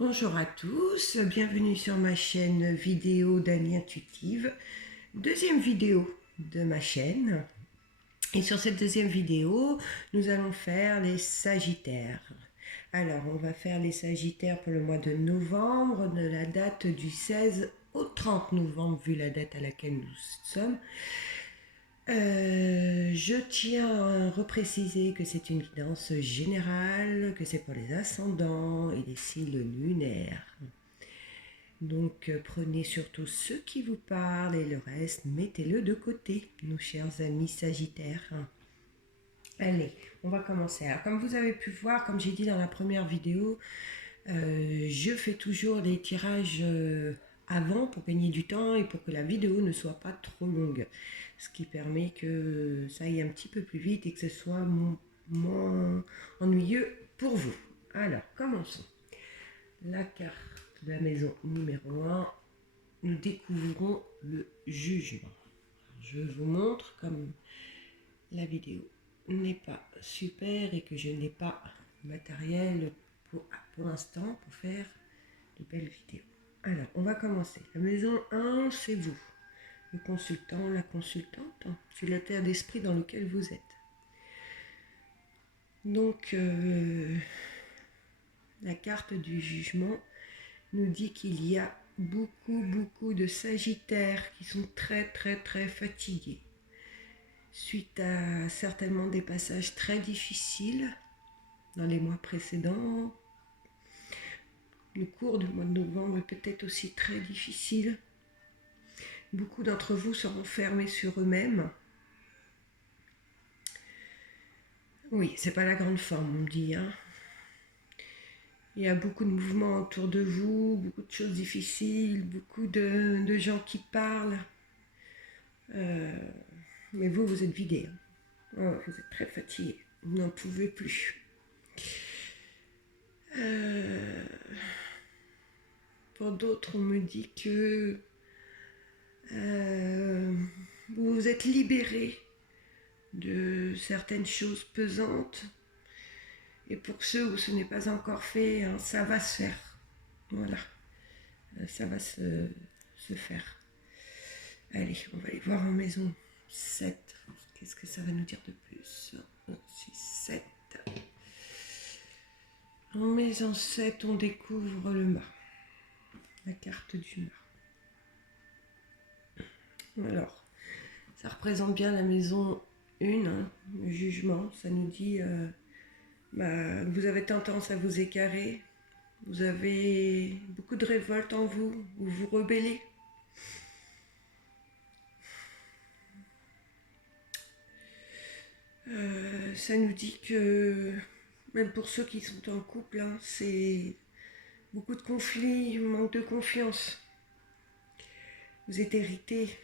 Bonjour à tous, bienvenue sur ma chaîne vidéo d'Annie Intuitive, deuxième vidéo de ma chaîne. Et sur cette deuxième vidéo, nous allons faire les Sagittaires. Alors, on va faire les Sagittaires pour le mois de novembre, de la date du 16 au 30 novembre, vu la date à laquelle nous sommes. Je tiens à repréciser que c'est une guidance générale, que c'est pour les ascendants et les signes lunaires. Donc prenez surtout ce qui vous parle et le reste, mettez-le de côté, nos chers amis Sagittaires. Allez, on va commencer. Alors, comme vous avez pu voir, comme j'ai dit dans la première vidéo, je fais toujours les tirages avant pour gagner du temps et pour que la vidéo ne soit pas trop longue. Ce qui permet que ça aille un petit peu plus vite et que ce soit moins ennuyeux pour vous. Alors, commençons. La carte de la maison numéro 1, nous découvrons le jugement. Je vous montre comme la vidéo n'est pas super et que je n'ai pas matériel pour l'instant pour faire de belles vidéos. Alors, on va commencer. La maison 1, c'est vous. Le consultant, la consultante, c'est l'état d'esprit dans lequel vous êtes. Donc, la carte du jugement nous dit qu'il y a beaucoup de Sagittaires qui sont très fatigués suite à certainement des passages très difficiles dans les mois précédents. Le cours du mois de novembre est peut-être aussi très difficile. Beaucoup d'entre vous seront fermés sur eux-mêmes. Oui, c'est pas la grande forme, on me dit. Il y a beaucoup de mouvements autour de vous, beaucoup de choses difficiles, beaucoup de gens qui parlent. Mais vous êtes vidé. Oh, vous êtes très fatigué. Vous n'en pouvez plus. Pour d'autres, on me dit que vous vous êtes libéré de certaines choses pesantes. Et pour ceux où ce n'est pas encore fait, ça va se faire. Voilà. Ça va se faire. Allez, on va aller voir en maison 7. Qu'est-ce que ça va nous dire de plus? 1, 6, 7. En maison 7, on découvre le mât. La carte du mât. Alors, ça représente bien la maison 1, le jugement. Ça nous dit vous avez tendance à vous écarrer. Vous avez beaucoup de révolte en vous. Vous vous rebellez. Ça nous dit que, même pour ceux qui sont en couple, c'est beaucoup de conflits, manque de confiance. Vous êtes irrité.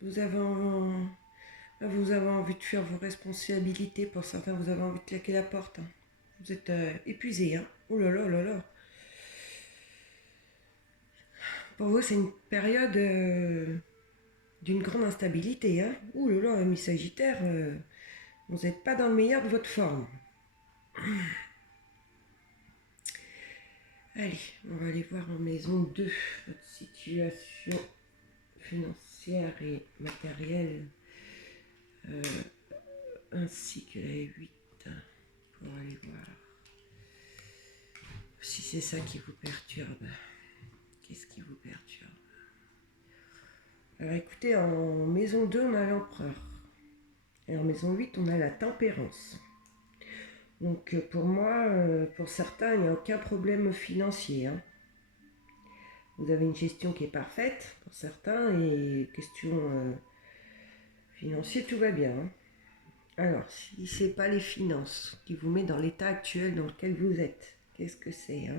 Vous avez envie de faire vos responsabilités. Pour certains, vous avez envie de claquer la porte. Vous êtes épuisé. Oh là là là là. Pour vous, c'est une période d'une grande instabilité. Oh là là, ami Sagittaire, vous n'êtes pas dans le meilleur de votre forme. Allez, on va aller voir en maison 2 votre situation financière et matérielle, ainsi que la 8, pour aller voir si c'est ça qui vous perturbe. Qu'est-ce qui vous perturbe? Alors écoutez, en maison 2, on a l'empereur. Et en maison 8, on a la tempérance. Donc pour moi, pour certains, il n'y a aucun problème financier. Vous avez une gestion qui est parfaite pour certains et question financière, tout va bien. Alors, si ce n'est pas les finances qui vous met dans l'état actuel dans lequel vous êtes, qu'est-ce que c'est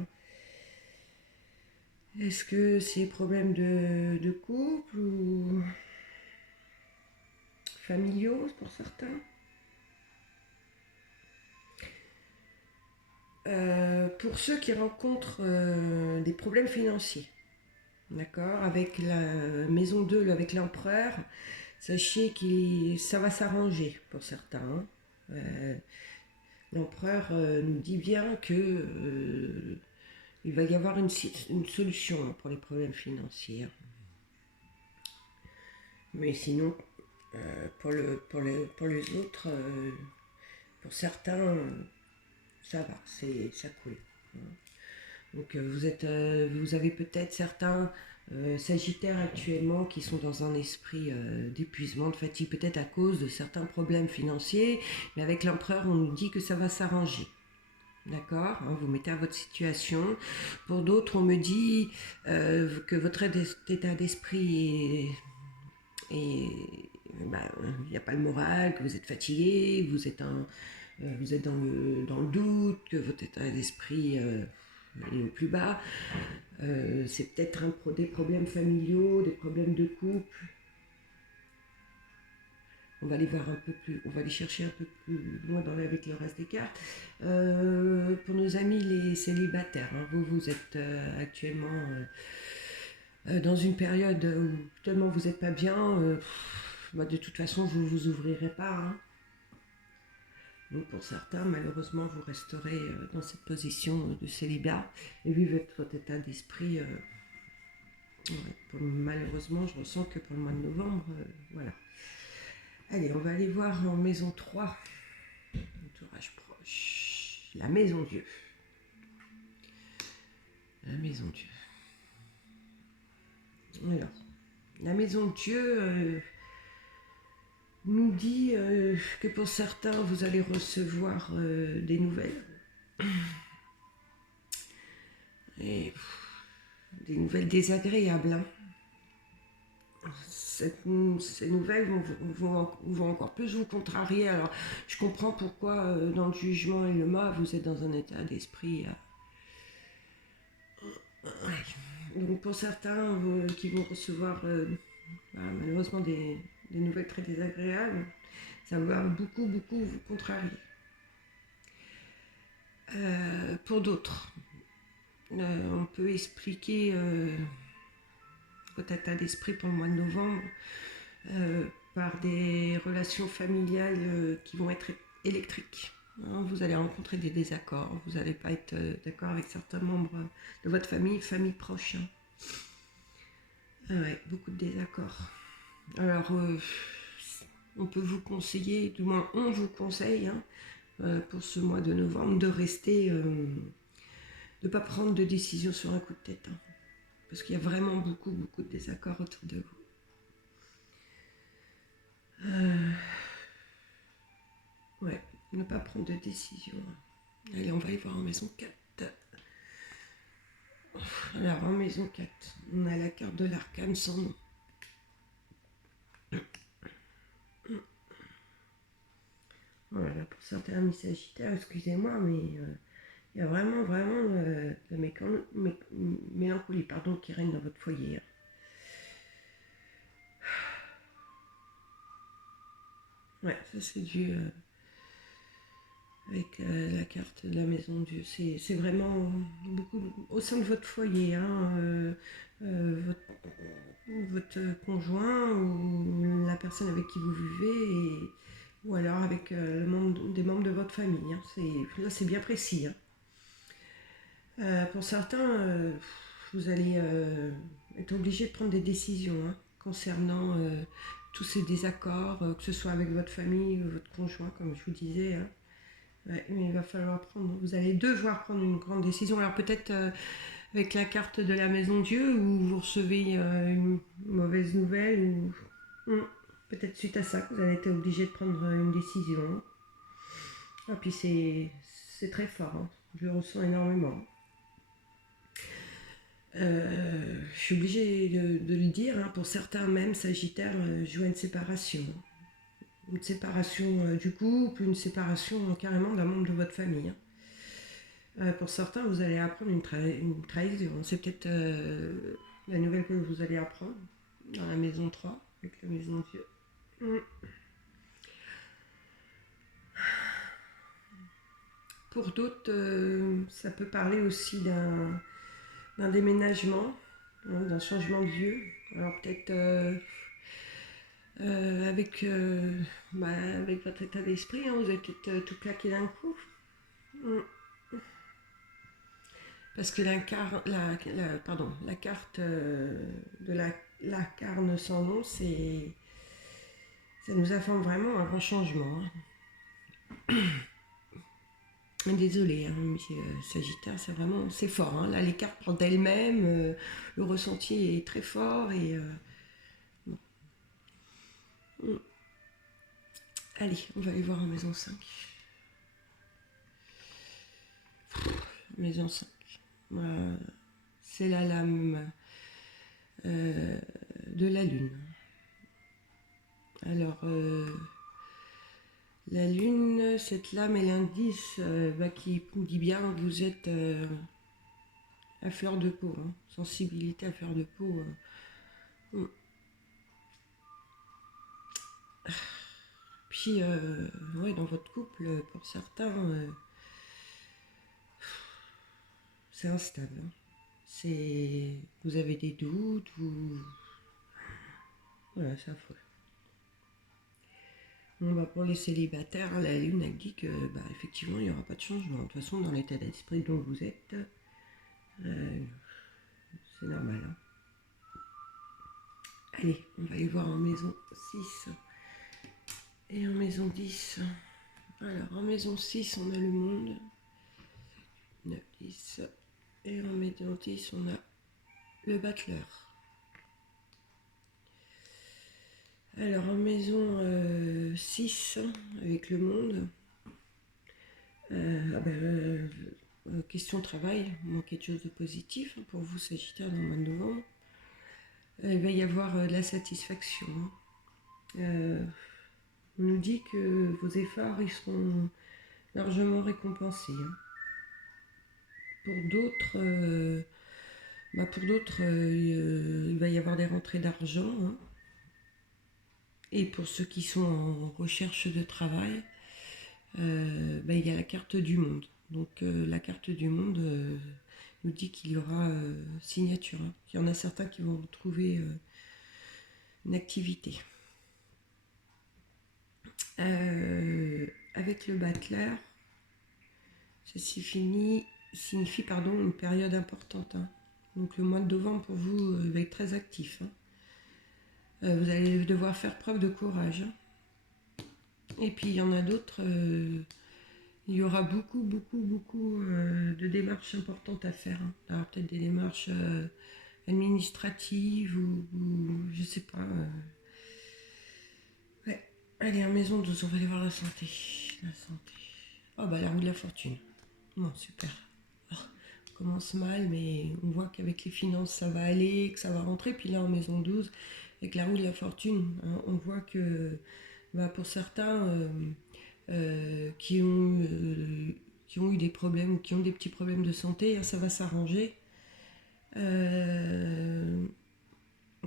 Est-ce que c'est problème de couple ou familiaux pour certains? Pour ceux qui rencontrent des problèmes financiers, d'accord, avec la maison 2, avec l'empereur, sachez que ça va s'arranger pour certains. L'empereur nous dit bien que Il va y avoir une solution pour les problèmes financiers. Mais sinon, pour les autres, pour certains, ça va, ça coule. Donc vous avez peut-être certains Sagittaires actuellement qui sont dans un esprit d'épuisement, de fatigue, peut-être à cause de certains problèmes financiers, mais avec l'empereur, on nous dit que ça va s'arranger. D'accord, hein, vous mettez à votre situation. Pour d'autres, on me dit que votre état d'esprit bah, il n'y a pas le moral, que vous êtes fatigué, vous êtes dans le doute, que votre état d'esprit est au plus bas. C'est peut-être des problèmes familiaux, des problèmes de couple. On va aller voir un peu plus, on va aller chercher un peu plus loin avec le reste des cartes. Pour nos amis les célibataires, hein, vous êtes actuellement dans une période où tellement vous n'êtes pas bien, de toute façon vous ne vous ouvrirez pas. Hein. Donc pour certains, malheureusement, vous resterez dans cette position de célibat et vu votre état d'esprit, malheureusement, je ressens que pour le mois de novembre, voilà. Allez, on va aller voir en maison 3, entourage proche, la maison Dieu. La maison Dieu. Alors, la maison Dieu nous dit que pour certains, vous allez recevoir des nouvelles. Et des nouvelles désagréables. Hein. Ces nouvelles vont encore plus vous contrarier. Alors, je comprends pourquoi dans le jugement et le mât, vous êtes dans un état d'esprit. Donc, pour certains qui vont recevoir malheureusement des nouvelles très désagréables, ça va beaucoup vous contrarier. Pour d'autres, on peut expliquer votre état d'esprit pour le mois de novembre par des relations familiales qui vont être électriques. Hein, vous allez rencontrer des désaccords, vous n'allez pas être d'accord avec certains membres de votre famille proche. Hein. Ouais, beaucoup de désaccords. Alors, on peut vous conseiller, du moins on vous conseille, hein, pour ce mois de novembre, de rester, de ne pas prendre de décision sur un coup de tête. Hein, parce qu'il y a vraiment beaucoup de désaccords autour de vous. Ouais, ne pas prendre de décision. Allez, on va aller voir en maison 4. Alors, en maison 4, on a la carte de l'arcane sans nom. Voilà, pour certains amis sagittaires, excusez-moi, mais il y a vraiment de la mélancolie qui règne dans votre foyer. Hein. Ouais, ça c'est dû avec la carte de la maison Dieu. C'est vraiment beaucoup au sein de votre foyer, hein, votre conjoint ou la personne avec qui vous vivez, ou alors avec des membres de votre famille. Hein. Là, c'est bien précis. Hein. Pour certains, vous allez être obligé de prendre des décisions hein, concernant tous ces désaccords, que ce soit avec votre famille ou votre conjoint, comme je vous disais. Hein. Ouais, mais il va falloir vous allez devoir prendre une grande décision. Alors peut-être avec la carte de la maison Dieu, où vous recevez une mauvaise nouvelle, ou peut-être suite à ça, que vous allez être obligé de prendre une décision. Et puis c'est très fort, hein. Je le ressens énormément. Je suis obligée de le dire, hein, pour certains même, Sagittaire, je vois une séparation. Une séparation du couple, une séparation carrément d'un membre de votre famille. Hein. Pour certains, vous allez apprendre une trahison. C'est peut-être la nouvelle que vous allez apprendre dans la maison 3, avec la maison Dieu. Pour d'autres, ça peut parler aussi d'un déménagement, hein, d'un changement de lieu. Alors peut-être avec votre état d'esprit, hein, vous êtes peut-être tout claqué d'un coup. parce que pardon, la carte de la carne sans nom, ça nous informe vraiment un grand changement. Désolée, hein, monsieur Sagittaire, c'est fort. Hein. Là, les cartes parlent d'elles-mêmes, le ressenti est très fort et bon. Allez, on va aller voir en maison 5. Maison 5. C'est la lame de la lune. Alors, la lune, cette lame est l'indice qui dit bien que vous êtes à fleur de peau, hein, sensibilité à fleur de peau. Puis, ouais, dans votre couple, pour certains, c'est instable. Hein. Vous avez des doutes, voilà, c'est affreux. Bon, bah, pour les célibataires, la lune elle dit que effectivement il n'y aura pas de changement. De toute façon, dans l'état d'esprit dont vous êtes, c'est normal. Hein. Allez, on va aller voir en maison 6 et en maison 10. Alors, en maison 6, on a le monde. 9, 10. Et en maison 10, on a le battleur. Alors, en maison 6, avec le monde, question travail, quelque chose de positif pour vous, Sagittaire, dans le mois de novembre. Il va y avoir de la satisfaction. On nous dit que vos efforts ils seront largement récompensés. Hein. Pour d'autres, il va y avoir des rentrées d'argent. Hein. Et pour ceux qui sont en recherche de travail, il y a la carte du monde. Donc la carte du monde nous dit qu'il y aura signature. Hein. Il y en a certains qui vont retrouver une activité. Avec le battleur, ça signifie une période importante. Hein. Donc le mois de novembre pour vous va être très actif. Hein. Vous allez devoir faire preuve de courage. Hein. Et puis il y en a d'autres, il y aura beaucoup de démarches importantes à faire. Hein. Alors peut-être des démarches administratives ou je sais pas. Ouais. Allez, en maison 12, on va aller voir la santé. La santé. Oh la roue de la fortune. Bon, super. Oh, on commence mal, mais on voit qu'avec les finances ça va aller, que ça va rentrer. Puis là en maison 12, avec la roue de la fortune, hein, on voit que pour certains qui ont eu des problèmes ou qui ont des petits problèmes de santé, hein, ça va s'arranger.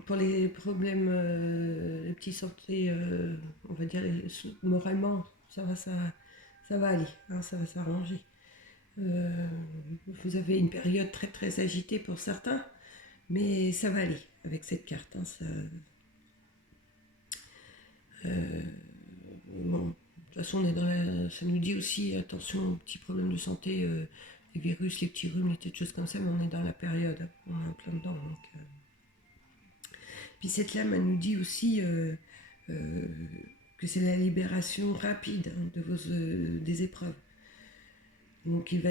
Pour les problèmes, les petits santé, on va dire moralement, ça va aller, hein, ça va s'arranger. Vous avez une période très très agitée pour certains, mais ça va aller avec cette carte. Hein, bon, de toute façon, ça nous dit aussi attention aux petits problèmes de santé, les virus, les petits rhumes, les petites choses comme ça, mais on est dans la période, hein, on est en plein dedans. Donc, Puis cette lame, elle nous dit aussi que c'est la libération rapide hein, des épreuves. Donc il va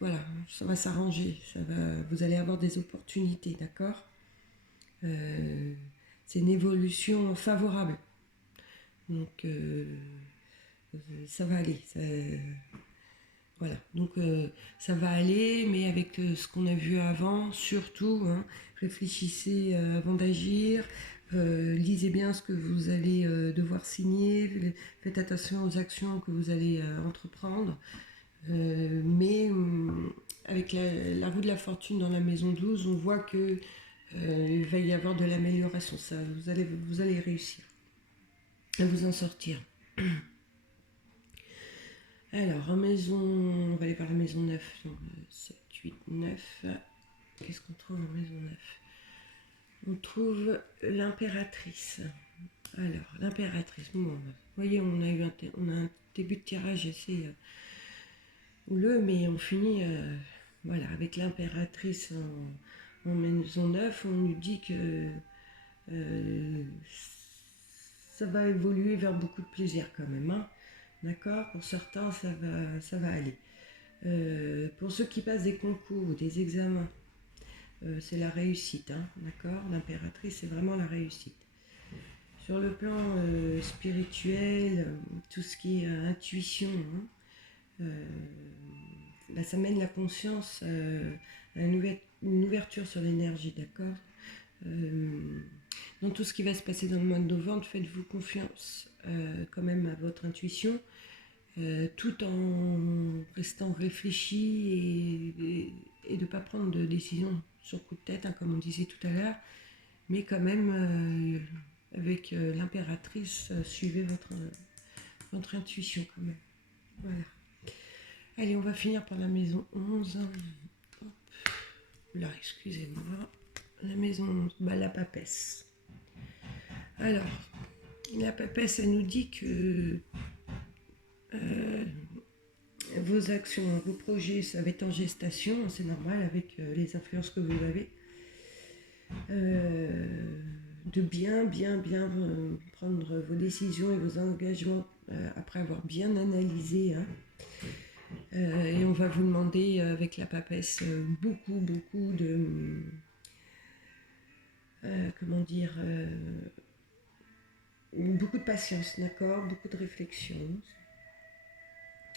voilà, ça va s'arranger, vous allez avoir des opportunités, d'accord c'est une évolution favorable. Donc ça va aller. Voilà, donc ça va aller, mais avec ce qu'on a vu avant, surtout, hein, réfléchissez avant d'agir, lisez bien ce que vous allez devoir signer, faites attention aux actions que vous allez entreprendre, mais avec la roue de la fortune dans la maison 12, on voit que il va y avoir de l'amélioration, vous allez réussir à vous en sortir. Alors, on va aller par la maison 9, donc 7, 8, 9. Qu'est-ce qu'on trouve en maison 9 ? On trouve l'impératrice. Alors, l'impératrice, bon, vous voyez, on a un début de tirage assez houleux, mais on finit Voilà, avec l'impératrice en maison 9, on nous dit que euh, ça va évoluer vers beaucoup de plaisir quand même, hein. D'accord? Pour certains, ça va aller. Pour ceux qui passent des concours ou des examens, c'est la réussite, hein, d'accord? L'impératrice, c'est vraiment la réussite. Sur le plan spirituel, tout ce qui est intuition, hein, là, ça mène la conscience à une ouverture sur l'énergie, d'accord? Dans tout ce qui va se passer dans le mois de novembre, faites-vous confiance quand même à votre intuition, tout en restant réfléchi et de ne pas prendre de décision sur coup de tête, hein, comme on disait tout à l'heure, mais quand même avec l'impératrice, suivez votre intuition quand même. Voilà. Allez, on va finir par la maison 11. Hop. Là, excusez-moi. La maison 11, bah, la papesse. Alors, la papesse, elle nous dit que vos actions, vos projets, ça va être en gestation, c'est normal avec les influences que vous avez. De bien prendre vos décisions et vos engagements après avoir bien analysé, hein. Et on va vous demander avec la papesse beaucoup de comment dire, beaucoup de patience, d'accord, beaucoup de réflexion.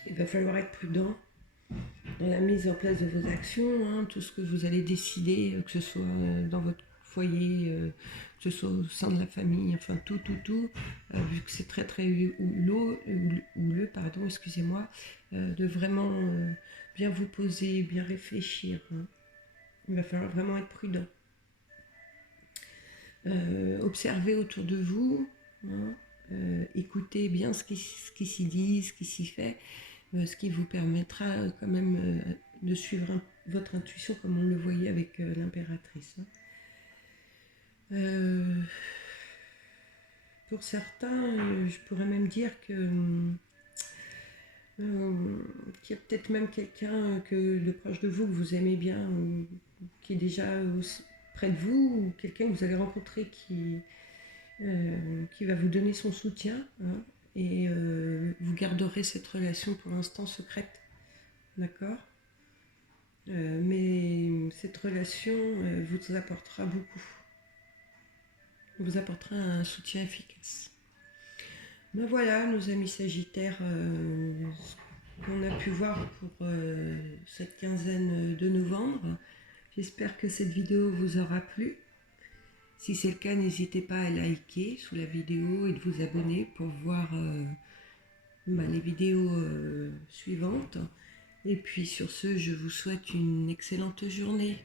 Il va falloir être prudent dans la mise en place de vos actions, hein, tout ce que vous allez décider, que ce soit dans votre foyer, que ce soit au sein de la famille, enfin tout, vu que c'est très houleux, pardon, excusez-moi, de vraiment bien vous poser, bien réfléchir, hein. Il va falloir vraiment être prudent. Observez autour de vous, hein, écoutez bien ce qui s'y dit, ce qui s'y fait, ce qui vous permettra quand même de suivre votre intuition comme on le voyait avec l'impératrice, hein. Pour certains, je pourrais même dire que qu'il y a peut-être même quelqu'un de proche de vous que vous aimez bien, ou qui est déjà près de vous, ou quelqu'un que vous allez rencontrer qui va vous donner son soutien, hein, et vous garderez cette relation pour l'instant secrète, d'accord? Mais cette relation vous apportera beaucoup, vous apportera un soutien efficace. Ben voilà, nos amis Sagittaires, ce qu'on a pu voir pour cette quinzaine de novembre. J'espère que cette vidéo vous aura plu. Si c'est le cas, n'hésitez pas à liker sous la vidéo et de vous abonner pour voir les vidéos suivantes. Et puis sur ce, je vous souhaite une excellente journée.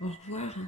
Au revoir.